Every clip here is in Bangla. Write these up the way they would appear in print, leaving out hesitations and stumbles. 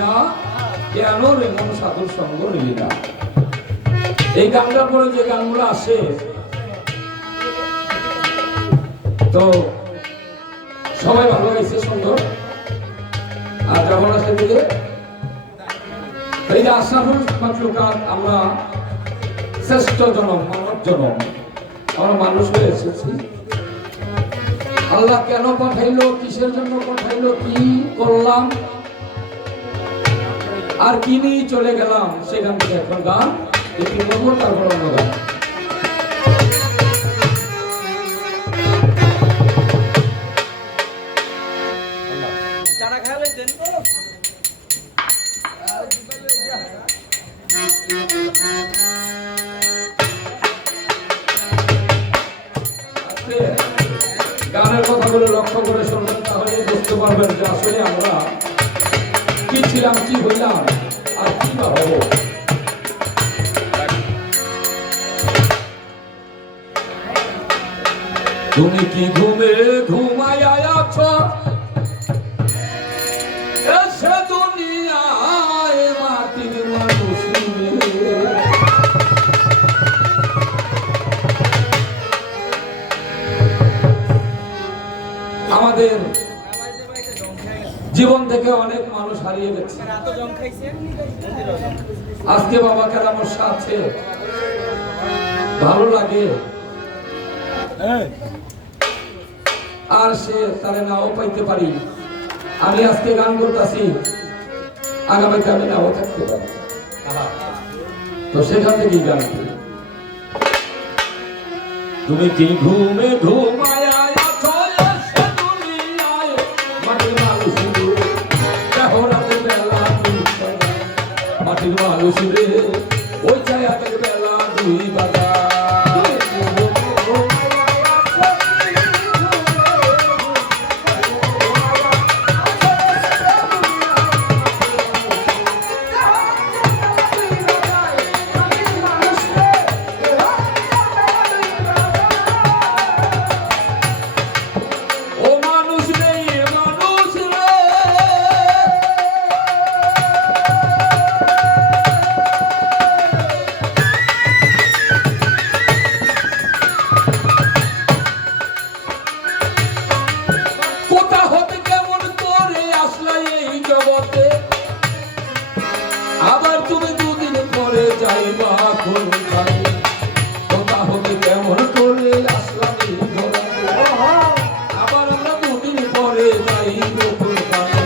না, কেন রে মন সাধুর সঙ্গ নিবি না। এই গানটার পরে যে গানগুলো আসে তো সবাই ভালো গাইছে, সুন্দর। আর যখন আসে দিকে এই যে আশরাফুল মাখলুকাত, আমরা শ্রেষ্ঠ জনম, মানব জনম, আমরা মানুষ হয়ে এসেছি। আল্লাহ কেন পাঠাইলো, কিসের জন্য পাঠাইলো, কি করলাম আর কি নিয়ে চলে গেলাম, সেখান থেকে এখন গান একটু বলবো, তারপর অন্য গান। গানের কথাগুলো লক্ষ্য করে শুনবেন, তাহলে বুঝতে পারবেন যে আসলে আমরা কি ছিলাম, কি হইলাম আর কি বা হব। তুমি কি ঘুমে ঘুমায় আছো এসে দুনিয়ায় মাটির মানুষ, আমাদের জীবন থেকে অনেক মানুষ হারিয়ে গেছে। আজকে বাবা কেরামত সাথে ভালো লাগে আর সে তারে নাও পাইতে পারি। আমি আজকে গান করতেছি, আগামীতে আমি নাও থাকতে পারি, তো সেখান থেকেই গান করি। তুমি কি ঘুমে ঘুমায় আছো এসে দুনিয়ায় মাটির মানুষ রে, দেখো রাতের বেলা মাটির মানুষ রে, ওই ছায়াতের বেলা 2 বাজা। আবার তুমি 2 দিন পরে যাইবা কোনখানে, কথা হতে কেমন করে আসলাম এই ঘরে, আবার আমরা 2 দিন পরে যাইব কোনখানে।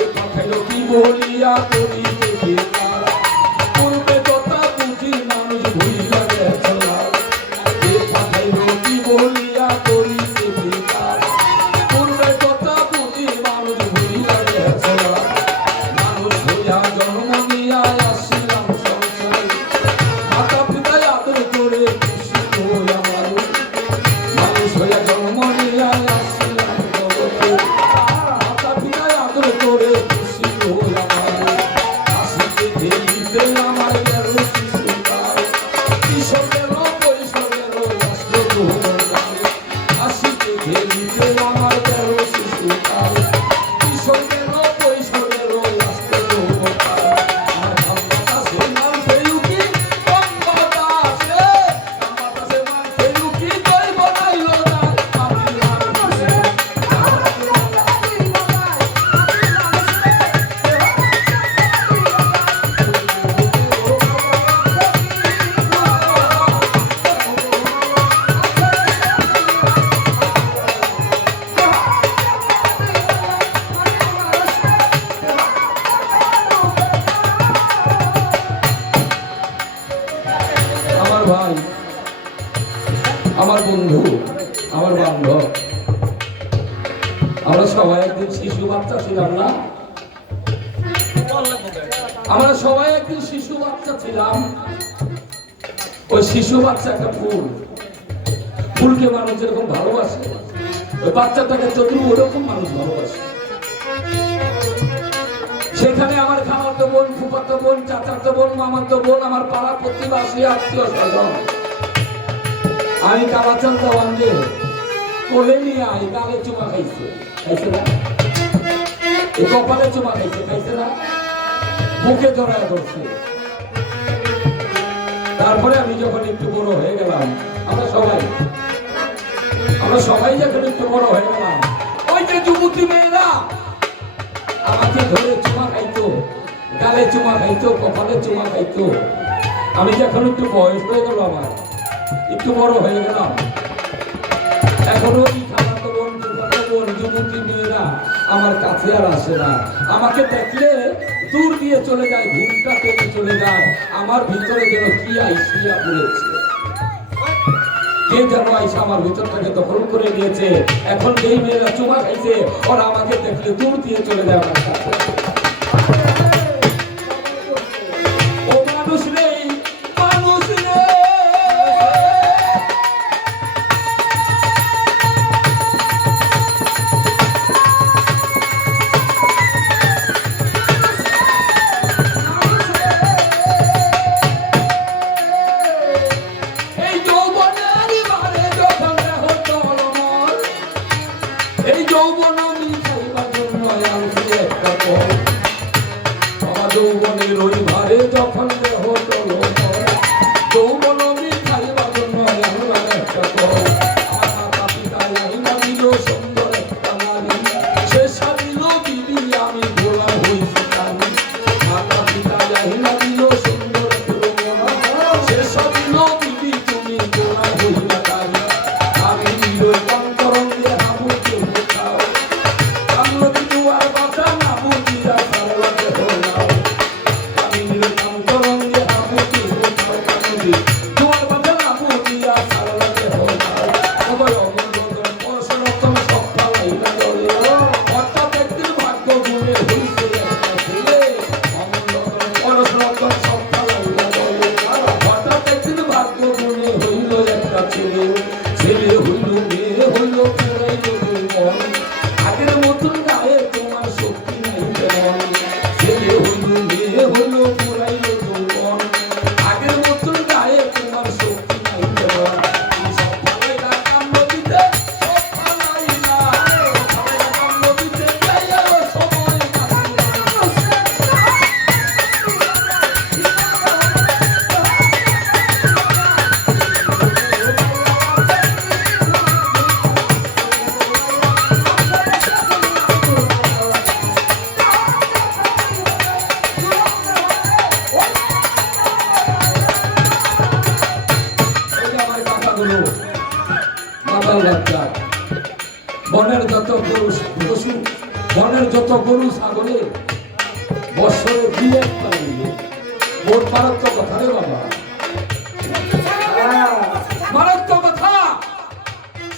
এ পাঠাইলো কি বলিয়া করিতে বেকার, পূর্বে কথা বুঝি মানুষ ভুইলা গেছে। এ পাঠাইলো কি বলিয়া করিতে বেকার, পূর্বে কথা বুঝি মানুষ ভুইলা গেছে। মানুষ হইয়া জন্ম নিয়া আসিলাম সংসারে, মাতা পিতায় আদর করে খুশি হই আমার। মানুষ হইয়া জন্ম নিয়া আসিলাম জগতে, মাতা পিতায় আদর করে খুশি হই আমার। আসিতে দেরিতে আমার গেল শিশুকাল, কিশোরের কৈশোরের আসলো যৌবনকাল। আসিতে দেরিতে আমার গেল শিশুকাল, কিশোরের কৈশোরের আসলো যৌবনকাল। আমার বাতাসে মানছে উকি, কম বাতাসে মানছে উকি, দই বানাইলো না মাটির মানুষ। আমার ভাই, আমার বন্ধু, আমার বান্ধব, আমরা সবাই একদিন শিশু বাচ্চা ছিলাম না? আমরা সবাই একদিন শিশু বাচ্চা ছিলাম। ওই শিশু বাচ্চা একটা ফুল, ফুলকে মানুষ যেরকম ভালোবাসে, ওই বাচ্চাটাকে যদিও ওরকম মানুষ ভালোবাসে। সেখানে আমার খালাতো বোন, ফুফাতো বোন, চাচাতো বোন, মামাতো বোন, আমার পাড়া প্রতিবেশী, আত্মীয় স্বজন, আমি কালাচান দেওয়ানকে কোলে নিয়ে আই, গালে চুমা খাইছে, খাইছে না? এই কপালে চুমা খাইছে, খাইছে না, বুকে জড়ায় ধরছে। তারপরে আমি যখন একটু বড় হয়ে গেলাম, আমরা সবাই যখন একটু বড় হয়ে গেলাম, ওই যে যুবতী মেয়েরা আমাকে ধরে চুমা খাইতো, গালে চুমা খাইতো, কপালে চুমা খাইতো। আমি যখন একটু বয়স হয়ে গেল, আমার একটু বড় হয়ে গেলাম, এখনো ওই খালাতো বোন, ফুফাতো বোন, যুবতী মেয়েরা আমার কাছে আর আসে না। আমাকে দেখলে দূর দিয়ে চলে যায়, ঘুমটা কেটে চলে যায়। আমার ভিতরে যেন কি আইসিয়া পড়েছে, কে যেন আইসা আমার ভিতরটাকে দখল করে নিয়েছে। এখন যেই মেয়েরা চুমা খাইছে, ওরা আমাকে দেখলে দূর দিয়ে চলে যায় আমার কাছে। ও মানুষ নেই, মানুষ নেই। যৌবনের ওই ভারে যখন দেহ চলো, যৌবন মিঠাই বাদন নয় আমার একটা কল। মাতা পিতা না দিল সুন্দর একটা নারী, সে সাদিল বিবি আমি ভোলা হইছি জানি। মাতা পিতা না দিল সুন্দর সে সাদিল বিবি তুমি ভোলা হইলা জানি। আমি নিরয় অন্তরঙ্গে হাবুকে বোঝাও, আমরা দুয়ার বাতা না বুঝিয়া সারলা দেহ নাও। ছেলে হইল মেয়ে হইল পুরাইল মন, আগের মতন গায়ে তোমার শক্তি নাই তেমন। ছেলে হইল মেয়ে হইল পুরাইল মন, আগের মতন গায়ে তোমার শক্তি নাই তেমন। সব ফালাইলা কাম নদীতে, সব ফালাইলা কাম নদীতে, যাইয়া সময় বনের যত গরু পশু, বনের যত গরু ছাগলে বছরে দুই একবার মিলে ভোট মারাত্মক কথা রে বাবা, মারাত্মক কথা।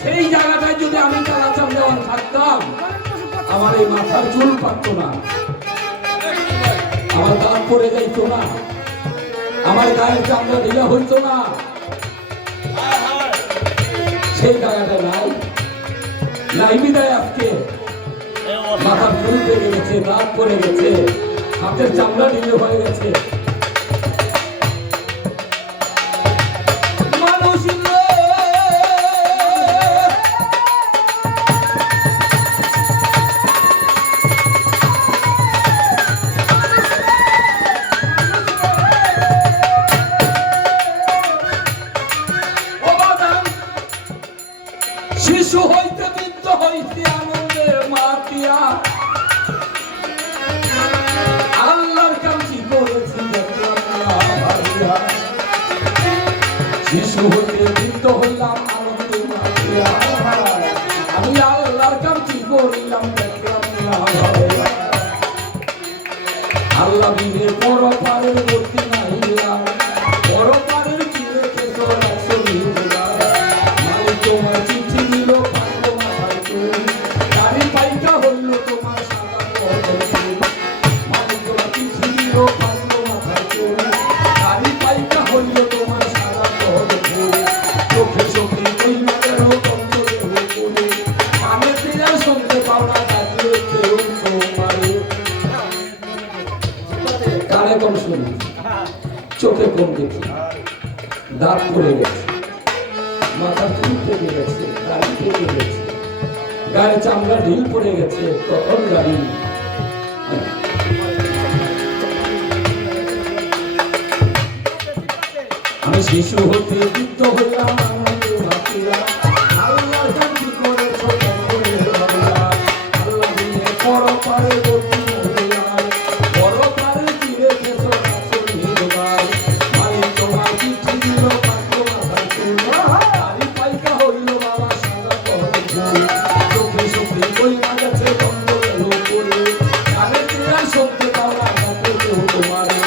সেই জায়গাটায় যদি আমি কালাচাম দেওয়ান থাকতাম, আমার এই মাথার চুল পারতো না, আমার দাঁত পড়ে যাইতো না, আমার গায়ের চামড়া ঢিলা হইতো না। সেই জায়গাটা নাই বিদায় আজকে মাথার চুল পেকে গেছে, দাঁত পড়ে গেছে, হাতের চামড়া ঢিলে হয়ে গেছে। মানুষ শিশু হইতে বৃদ্ধ হইতে আনন্দে মাতিয়া, আল্লাহর কাছে করেছি শিশু হইতে বৃদ্ধ হইলাম আনন্দে মাতিয়া, আমি আল্লাহর কাছে করিলাম দেখলাম আল্লাহ বিনের পর পারের গতি নাই, পর পারের কি রেখেছ তোমার চিঠি দিল গাড়ি পাইকা হইল তোমার সাদা মানে তোমার চিঠি দিল গাড়ি পাইকা হইল তোমার সাদা চোখে চোখে ওই মাঝের কানে ফিরে শুনতে পাও না কাজে কেউ তোমারে, কানে কম শুনি, চোখে কম দেখি, দাঁত পড়ে গেছে, মাথার চুল পেকে গেছে, গাড়ি পেকে গেছে, গায়ে চামড়া ঢিল পড়ে গেছে, তখন গাড়ি আমি শিশু হতে যুক্ত হইলাম আমাদের বাকিরা আল্লাহ শান্তি করে ছোট করে আল্লাহ দিয়ে পর পারে গতি মহিলার পর পারে চিরে খেত আসল হিরোবার মালিক তোমার চিঠি দিল পাত্র মাথায় চুল তারি পাইকা হইল বাবা সাদা পহরে ফুল চোখে চোখে কই না গেছে বন্ধ এলো করে কানে ক্রিয়া শক্তি পাওয়া যাতে কেউ তোমারে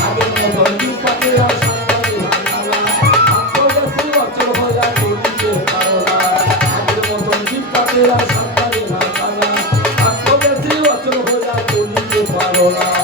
আগের মতো দিন পাতে আর Hola.